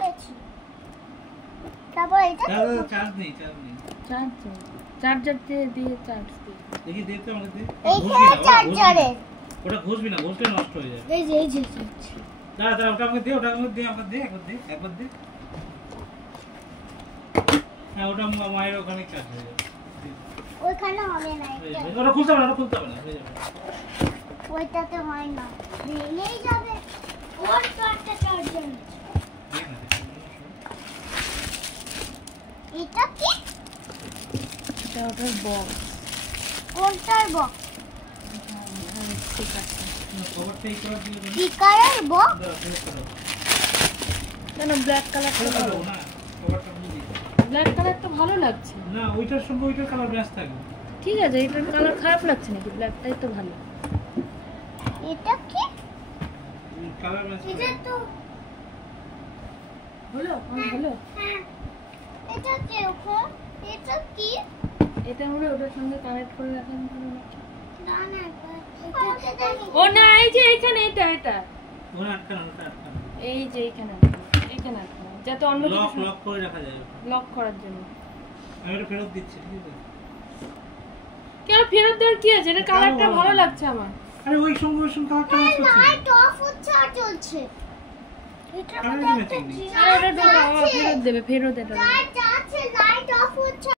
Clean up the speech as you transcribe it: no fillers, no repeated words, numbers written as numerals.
করেছি। তারপর এটা চার্জ নেই চার্জার দিয়ে চার্জ দিই। দেখি দে তো আমাকে দে। এইখানে চার্জারে ওটা ঘষবি না, ঘষলে নষ্ট হয়ে যাবে। এই যে দাঁড়া ওটা আমাকে দে, একবার দে। হ্যাঁ ওটা মায়ের ওখানে চার্জ হয়ে যাবে। ওইখানে হবে না, ওটা খুলতে হবে না, হয়ে যাবে। ওইটাতে হয় না, ভেঙেই যাবে। ওর তো একটা চার্জার। এটা কি? এটা ওটার বক্স। কোনটার বক্স? স্পিকারটা স্পিকারের বক্স। কেন ব্ল্যাক কালারটা ভালো না, কভারটা বুঝি। ব্ল্যাক কালারটা ভালো লাগছে না, ওইটার সঙ্গে ওইটার কালার ম্যাচ থাকবে। ঠিক আছে, এটার কালার খারাপ লাগছে নাকি? ব্ল্যাকটাই তো ভালো। এটা কি? কালার ম্যাচ এটা তো হলো হ্যাঁ। এটা কি ওখানে? এটা কি? এটা হলো ওটার সঙ্গে কানেক্ট করে রাখেন। না না, ও না, এই যে এখানে এটা ওটা আটকানো। এই যে এখানে আটকানো, যাতে অন্য লক করে রাখা যায়। লক করার জন্য। আমি এটা ফেরত দিচ্ছি, ঠিক আছে? কেন ফেরত দেওয়ার কি আছে? এটা কালারটা ভালো লাগছে আমার। আরে ওই সঙ্গে কালারটা ম্যাচ করছে। লাইট অফ হচ্ছে আর চলছে। এটা কালার মধ্যে ম্যাচিং নেই। আরে ওটা ফেরত দেবে, ফেরত এটা। লাইট আছে, লাইট অফ হচ্ছে।